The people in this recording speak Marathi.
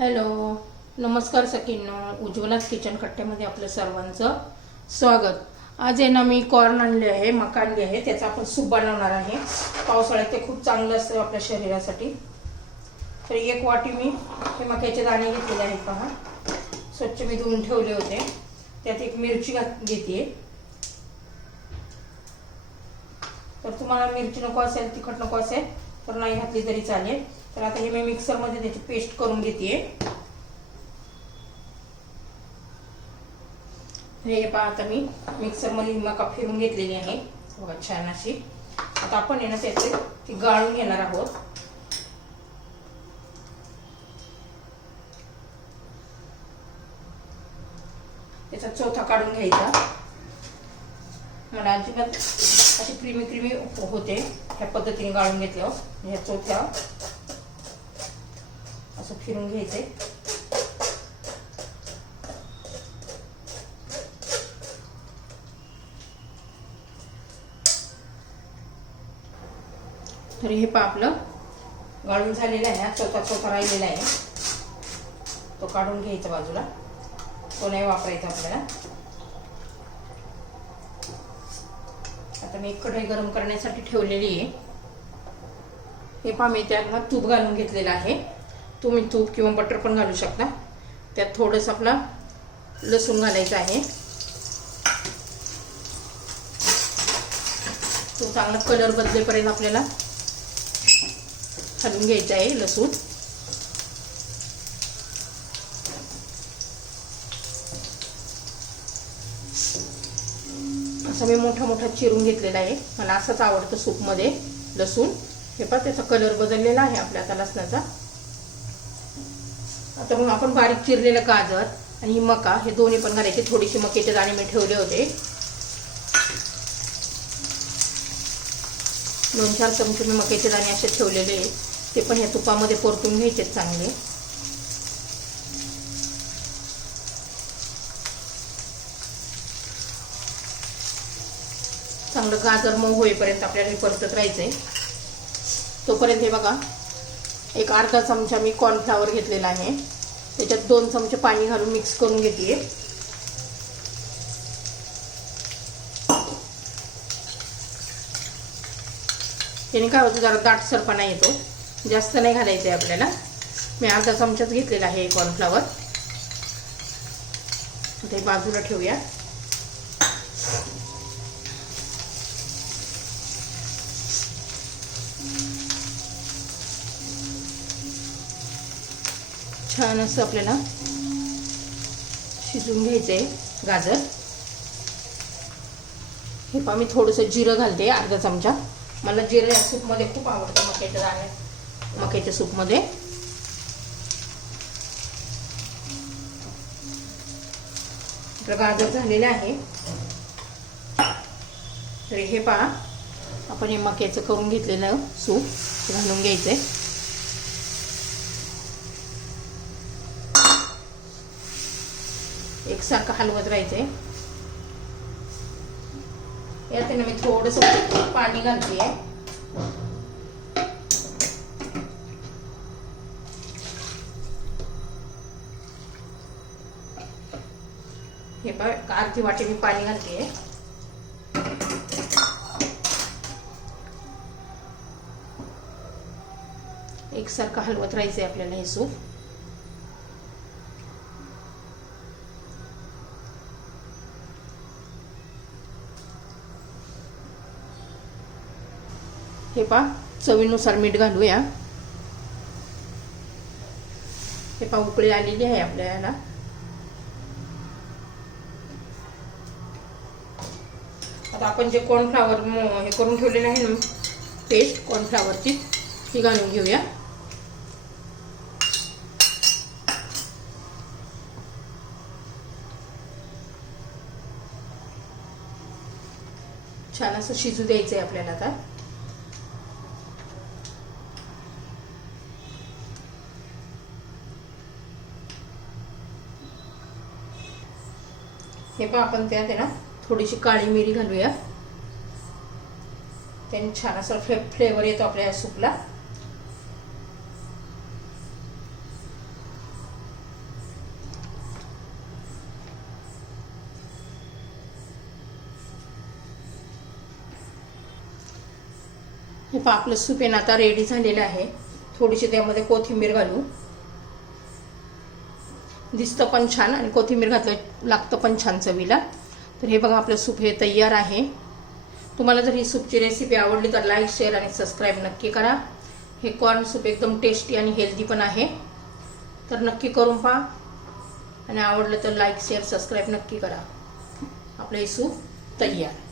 हॅलो नमस्कार सखींनो. उज्ज्वलाच किचन कट्ट्यामध्ये आपलं सर्वांचं स्वागत. आज आहे ना मी कॉर्न आणले आहे मका आहे त्याचा आपण सूप बनवणार आहे. पावसाळ्यात ते खूप चांगलं असतं आपल्या शरीरासाठी. तर एक वाटी मी हे मक्याचे दाणे घेतलेले आहेत पहा. स्वच्छ मी धुवून ठेवले होते. त्यात एक मिरची घात घेते तर तुम्हाला मिरची नको असेल तिखट नको असेल तर नाही घातली तरी चालेल. तर आता हे मी मिक्सरमध्ये त्याची पेस्ट करून घेते हे पहा आता मी मिक्सरमध्ये मका फिरून घेतलेली आहे. बघा छान अशी. आता आपण आहे ना त्याचे ती गाळून घेणार आहोत. त्याचा चोथा काढून घ्यायचा. मला अजिबात अशी क्रीमी क्रिमी होते ह्या पद्धतीने गाळून घेतल्यावर. ह्या चोथ्या. असं फिरून घ्यायचंय. तर हे पा आपलं. गाळून झालेलं आहे ना चौथा चौथा राहिलेला आहे. तो काढून घ्यायचा बाजूला. तो नाही वापरायचा आपल्याला. आता मी एक कढई गरम करण्यासाठी ठेवलेली आहे. हे पहा मी त्यात तूप घालून घेतलेलं आहे. तुम्ही तूप किंवा बटर पण घालू शकता. त्यात थोडंसं आपला लसूण घालायचं आहे. तो चांगला कलर बदलेपर्यंत आपल्याला हलून घ्यायचं आहे लसूण. असं मी मोठा मोठा चिरून घेतलेला आहे. मला असंच आवडतं सूपमध्ये लसूण. हे पण त्याचा कलर बदललेला आहे आपल्या आता लसणाचा. आता मग आपण बारीक चिरलेलं गाजर आणि मका हे दोन्ही पण घालायचे. थोडीशी मकेचे दाणे मी ठेवले होते. दोन चार चमचे मी मकेचे दाणे असे ठेवलेले ते पण ह्या तुपामध्ये परतून घ्यायचे चांगले. चांगलं गाजर मऊ होईपर्यंत आपल्याला हे परतत राहायचंय. तोपर्यंत हे बघा एक अर्धा चमचा मी कॉर्नफ्लावर घेतलेला आहे. त्याच्यात दोन चमचे पाणी घालून मिक्स करून घेते त्याने काय होतं जरा दाटसरपणा येतो. जास्त नाही घालायचं आहे आपल्याला. मी अर्धा चमचाच घेतलेला आहे कॉर्नफ्लावर ते बाजूला ठेवूया. छान असं आपल्याला शिजून घ्यायचं आहे गाजर. हे पहा मी थोडंसं जिरं घालते अर्धा चमचा. मला जिरं या सूपमध्ये खूप आवडतं मक्याच्या दाण्या मक्याच्या सूपमध्ये. तर गाजर झालेलं आहे. तर हे पहा आपण हे मक्याचं करून घेतलेलं सूप घालून घ्यायचं आहे एकसारखं हलवत राहायचंय. यात ना मी थोडस पाणी घालते हे बघ अर्धी वाटी मी पाणी घालते एकसारखं हलवत राहायचंय आपल्याला हे सूप. हे पा चवीनुसार मीठ घालूया. हे पा उकळी आलेली आहे आपल्याला. आता आपण जे कॉर्नफ्लावर हे करून ठेवलेलं आहे ना पेस्ट कॉर्नफ्लावरची ती घालून घेऊया. छान असं शिजू द्यायचं आहे आपल्याला आता. हे पण आपण त्यात आहे ना थोडीशी काळी मिरी घालूया. त्याने छान असा फ्ले फ्लेवर येतो आपल्या या सूपला. हे आपलं सूप आहे ना आता रेडी झालेलं आहे. थोडीशी त्यामध्ये कोथिंबीर घालू. दिसतं पण छान आणि कोथिंबीर घातलं लागतं पण छान चवीला. तर हे बघा आपलं सूप हे तयार आहे. तुम्हाला जर ही सूपची रेसिपी आवडली तर लाईक शेअर आणि सबस्क्राईब नक्की करा. हे कॉर्न सूप एकदम टेस्टी आणि हेल्दी पण आहे. तर नक्की करून पहा. आणि आवडलं तर लाईक शेअर सबस्क्राईब नक्की करा. आपलं हे सूप तयार.